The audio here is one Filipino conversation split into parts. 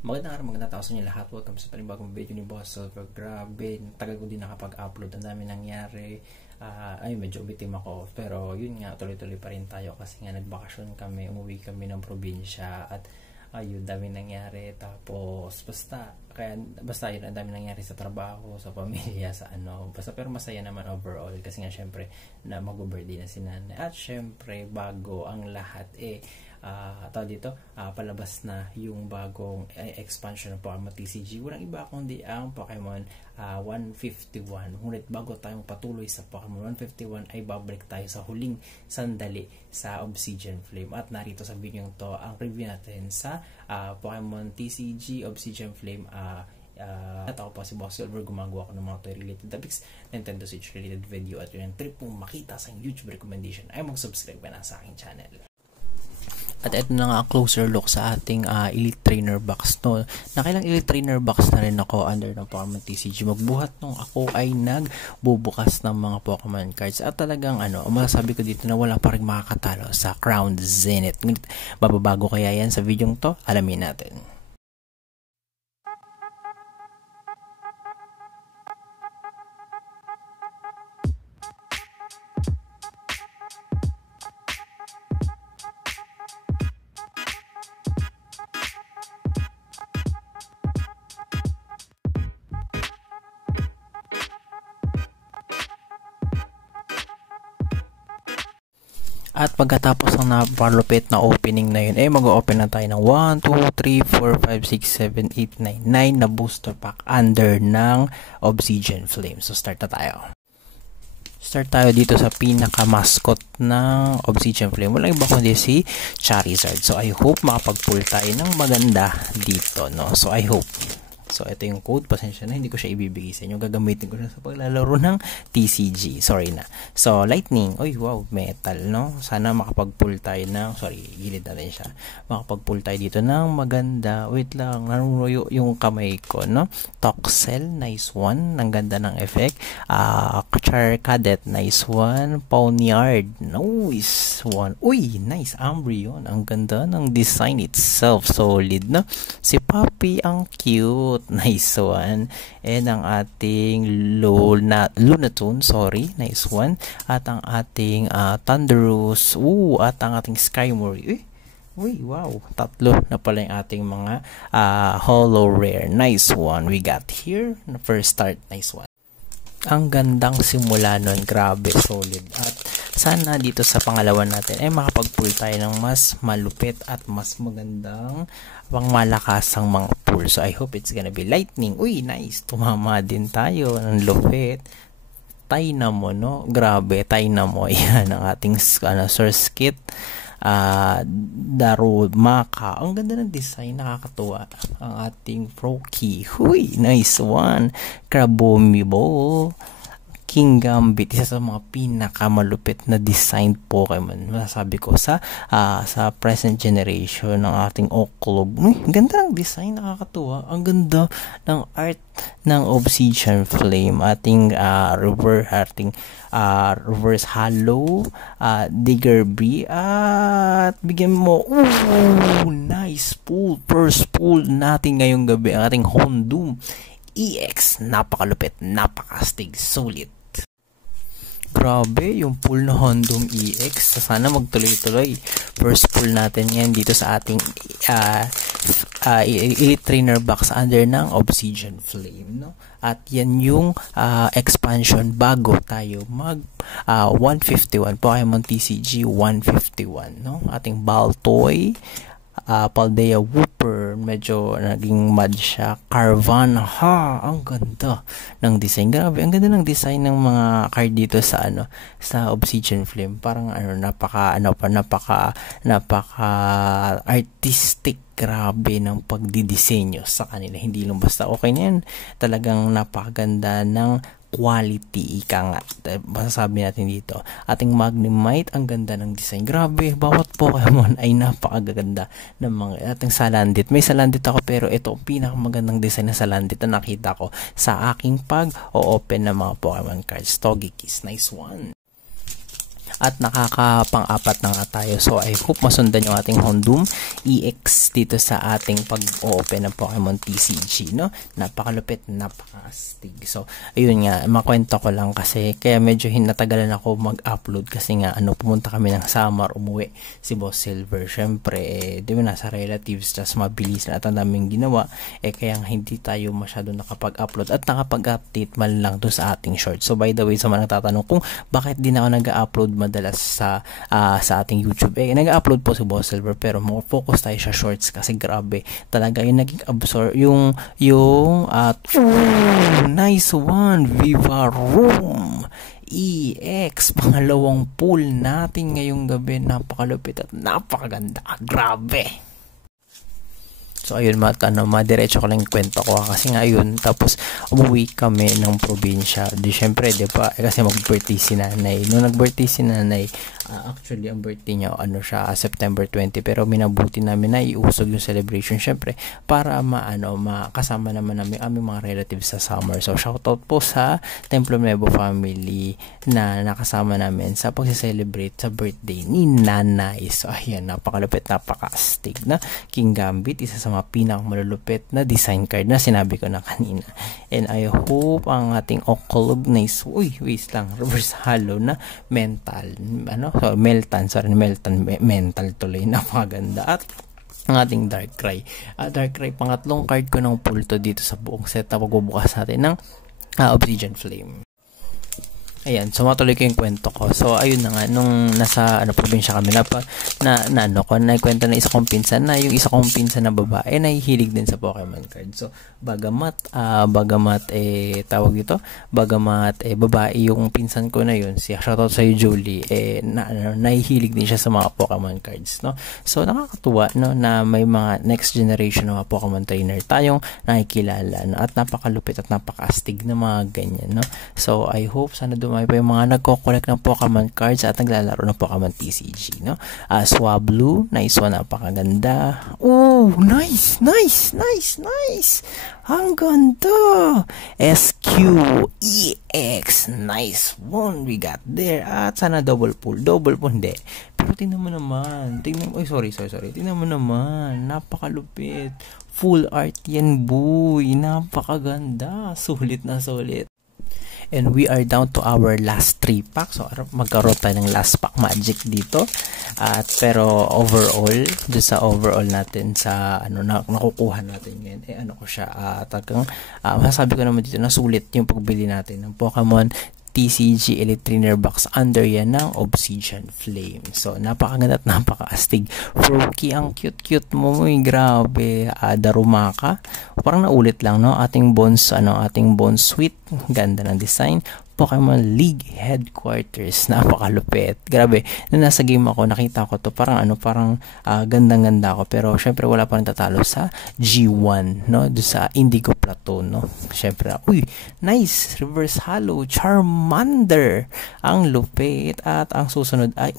Magandang tao sa inyo lahat. Welcome sa panibagong video ni Boss Silver. Grabe, tagal ko din nakapag-upload. Ang dami nangyari. Medyo umitim ako. Pero yun nga, tuloy-tuloy pa rin tayo kasi nga nagbakasyon kami. Umuwi kami ng probinsya at ayun, dami nangyari. Tapos, basta yun, ang dami nangyari sa trabaho, sa pamilya, sa ano. Pero masaya naman overall kasi nga syempre na mag-birthday na si nanay. At syempre, bago ang lahat palabas na yung bagong expansion ng Pokemon TCG. Walang iba kundi ang Pokemon 151. Ngunit bago tayong patuloy sa Pokemon 151 ay babalik tayo sa huling sandali sa Obsidian Flame. At narito sa video to ang review natin sa Pokemon TCG Obsidian Flame. At ako po si Boss Silver, gumagawa ko ng mga toy-related topics, Nintendo Switch related video, at yun ang trip mong makita sa YouTube recommendation ay mag-subscribe na sa aking channel. At ito na nga, closer look sa ating Elite Trainer box. No? Nakailang Elite Trainer box na rin ako under ng Pokemon TCG. Magbuhat nung ako ay nagbubukas ng mga Pokemon cards. At talagang masasabi ko dito na wala pa rin makakatalo sa Crown Zenith. Bababago kaya yan sa video to? Alamin natin. At pagkatapos ng napalupit na opening na yun, mag-open na tayo ng 1, 2, 3, 4, 5, 6, 7, 8, 9 na booster pack under ng Obsidian Flame. So start na tayo. Start tayo dito sa pinaka-mascot ng Obsidian Flame. Walang iba kundi si Charizard. So I hope makapag-pull tayo ng maganda dito, no? So I hope. So, ito yung code. Pasensya na, hindi ko siya ibibigay sa inyo. Gagamitin ko na sa paglalaro ng TCG. Sorry na. So, lightning. Uy, wow, metal, no? Sana makapag-pull tayo ng, gilid na rin siya. Makapag-pull tayo dito ng maganda. Wait lang, nanunuyo yung kamay ko, no? Toxel, nice one. Ang ganda ng effect. Charcadet, nice one. Pawniard, nice one. Uy, nice. Umbreon. Ang ganda ng design itself. Solid, no? Si Puppy, ang cute. Nice one. And ang ating Lunatone, nice one. At ang ating Thunderous, at ang ating Skymory. Uy, wow, tatlo na pala yung ating mga holo rare. Nice one we got here. First start, nice one. Ang gandang simula nun, grabe, solid. At sana dito sa pangalawa natin makapag-pull tayo ng mas malupit at mas magandang pangmalakasang mga pull. So I hope it's gonna be lightning. Uy, nice, tumama din tayo ng lupit. Tynamo, no? Grabe, Tynamo. Yan ang ating Surskit. Darumaka. Ang ganda ng design, nakakatuwa. Ang ating Froakie. Huy, nice one. Crabominable. King Gambit, isa sa mga pinakamalupit na design Pokemon, masasabi ko sa present generation ng ating Oklog. Ang ganda ng design, nakakatuwa. Ang ganda ng art ng Obsidian Flame, ating reverse hollow, Diggerbee, at bigyan mo, nice pull, first pull natin ngayong gabi, ang ating Houndoom EX, napakalupit, napakastig, solid. Grabe, yung pull na Houndoom EX. Sana magtuloy-tuloy. First pull natin yan dito sa ating Elite Trainer box under ng Obsidian Flame, no? At yan yung expansion bago tayo mag 151, Pokemon TCG 151, no? Ating Baltoy, Paldea Wooper, medyo naging mad siya. Carvan, ang ganda ng design. Grabe, ang ganda ng design ng mga card dito sa sa Obsidian Flame. Parang napaka artistic. Grabe ng pagdidisenyo sa kanila. Hindi lang basta okay na yan. Talagang napakaganda ng quality, ika nga. Masasabi natin dito. Ating Magnemite, ang ganda ng design. Grabe, bawat Pokemon ay napakaganda ng mga ating Salandit. May Salandit ako pero ito ang pinakamagandang design na Salandit na nakita ko sa aking pag-o-open ng mga Pokemon cards. Togekiss, nice one. at nakakapang-apat na nga tayo. So I hope masundan yung ating Houndoom EX dito sa ating pag-open ng Pokemon TCG, no? Napakalupit, napaka-astig. So ayun nga, makwento ko lang kasi kaya medyo hinatagalan ako mag-upload kasi nga pumunta kami ng summer, umuwi si Boss Silver. Syempre, di ba nasa relatives, tas mabilis na at ang daming ginawa, kaya hindi tayo masyado nakapag-upload at nakapag-update man lang doon sa ating short. So by the way, sa mga nagtatanong kung bakit di na ako nag-upload madalas sa ating YouTube, nag-upload po si Boss Silver pero more focus tayo sa shorts kasi grabe talaga yung naging absorb yung nice one, Viva Room EX, pangalawang pool natin ngayong gabi. Napakalupit at napakaganda, grabe. So ayun, madiretso ko lang yung kwento ko kasi nga yun, tapos umuwi kami ng probinsya. Di syempre, di ba, kasi mag-birthday si nanay. Nung nag-birthday si nanay, actually ang birthday niya siya September 20, pero minabuti namin na iusog yung celebration syempre para makasama naman namin aming mga relatives sa summer. So shoutout po sa Templo Nuevo family na nakasama namin sa pagse-celebrate sa birthday ni nanay. So ayan, napakalupit, napaka-astig na King Gambit, isa sa mga pinakamalulupit na design card na sinabi ko na kanina. And I hope ang ating Okolog nice, wait lang, reverse hollow na mental, mental tuloy, napakaganda. At ang ating Darkrai, pangatlong card ko ng pulto dito sa buong set na pagbubukas natin ng Obsidian Flame. Ayan, so matuloy ko yung kwento ko. So ayun na nga, nung nasa probinsya kami naikwento na isa kong pinsan na yung isa kong pinsan na babae nahihilig din sa Pokemon card. So bagamat tawag dito, babae yung pinsan ko na yun, shoutout sa Julie, nahihilig din siya sa mga Pokemon cards, no? So nakakatuwa, no, na may mga next generation ng mga Pokemon trainer tayong nakikilala, no? At napakalupit at napakaastig na mga ganyan, no? So I hope sana dumami pa yung mga nagko-collect ng Pokemon cards at naglalaro ng Pokemon TCG, no? Swablu, nice one, napakaganda. Oh, nice. Ang ganda. SQEX, nice one we got there. At sana double pull, hindi. Pero tingnan mo naman. Tingnan mo naman. Napakalupit. Full art yan, boy. Napakaganda. Sulit na sulit. And we are down to our last 3 pack. So magkaroon tayo ng last pack magic dito. Pero overall, doon sa overall natin sa nakukuha natin ngayon, masasabi ko naman dito na sulit yung pagbili natin ng Pokemon TCG Elite Trainer Box under yan ng Obsidian Flame. So napakaganda at napaka-astig. Froakie, ang cute mo, grabe. Darumaka, parang naulit lang, no? Ating Bones Sweet, ganda ng design. Pokemon League Headquarters, napakalupit. Grabe, nung nasa game ako, nakita ko to, parang gandang-ganda ako, pero syempre wala pa rin tatalo sa G1, no? Doon sa Indigo Plateau, no? Syempre, nice, reverse hollow, Charmander, ang lupit. At ang susunod ay,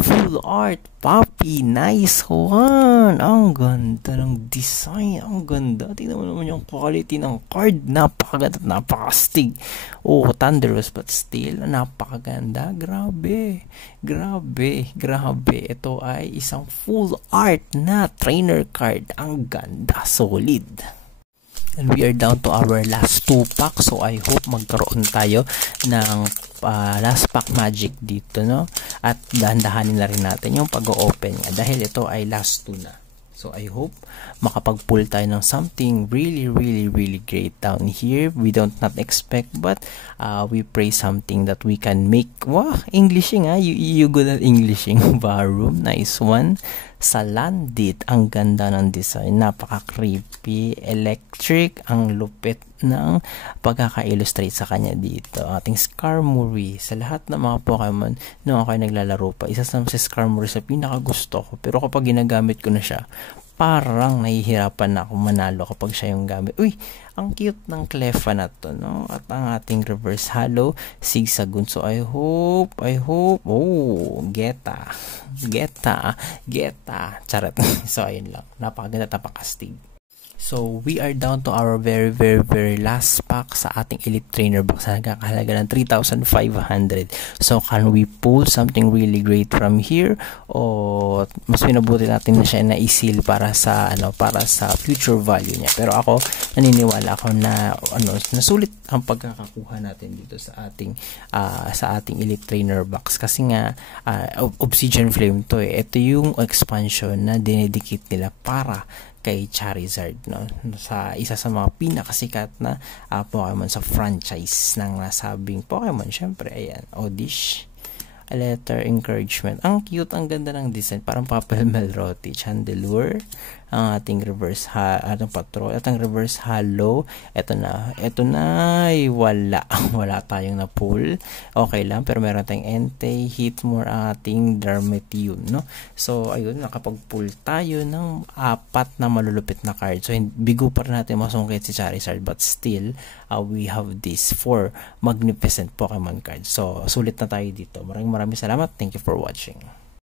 full art Puppy, nice one. Ang ganda ng design, ang ganda. Tingnan mo naman yung quality ng card, napakaganda, napakastig. Thunderous but still napakaganda. Grabe. Ito ay isang full art na trainer card. Ang ganda, solid. And we are down to our last 2 packs. So I hope magkaroon tayo ng last pack magic dito, no? At dahan-dahanin na rin natin yung pag-open niya dahil ito ay last 2 na. So I hope makapag-pull tayo ng something really great down here. We don't not expect, but we pray something that we can make. Wow, Englishing, you good at Englishing. Varum, nice one. Salandit, ang ganda ng design, napaka-creepy. Electric, ang lupit ng pagkaka-illustrate sa kanya dito. Ating Skarmory, sa lahat ng mga Pokemon nung ako ay naglalaro pa, isa sa si Skarmory sa pinakagusto ko, pero kapag ginagamit ko na siya, parang nahihirapan na ako manalo kapag siya yung gamit. Ang cute ng Cleffa na to, no? At ang ating reverse hollow, Zigzagoon. So I hope, Geta. Charot. So ayun lang, napakaganda, napakastig. So, we are down to our very last pack sa ating Elite Trainer box na nagkakahalaga ng 3,500. So, can we pull something really great from here? O mas pinabuti natin na siya na i-seal para sa future value niya. Pero ako, naniniwala ako na nasulit ang pagkakakuha natin dito sa ating Elite Trainer box kasi nga Obsidian Flame to eh. Ito yung expansion na dinedikit nila para kay Charizard, no? Sa isa sa mga pinakasikat na Pokemon sa franchise ng nasabing Pokemon. Syempre, ayan, Oddish, a letter encouragement. Ang cute, ang ganda ng design, parang Papel Melroti, Chandelure, ang ating reverse patrol at ang reverse halo. Ito na ay wala tayong na pull. Okay lang, pero meron tayong Entei, Hitmore, ang ating Darmanium, no? So ayun, nakapag-pull tayo ng 4 na malulupit na card. So bigo pa rin natin masungkit si Charizard, but still we have this 4 magnificent Pokemon cards. So sulit na tayo dito. Maraming salamat. Thank you for watching.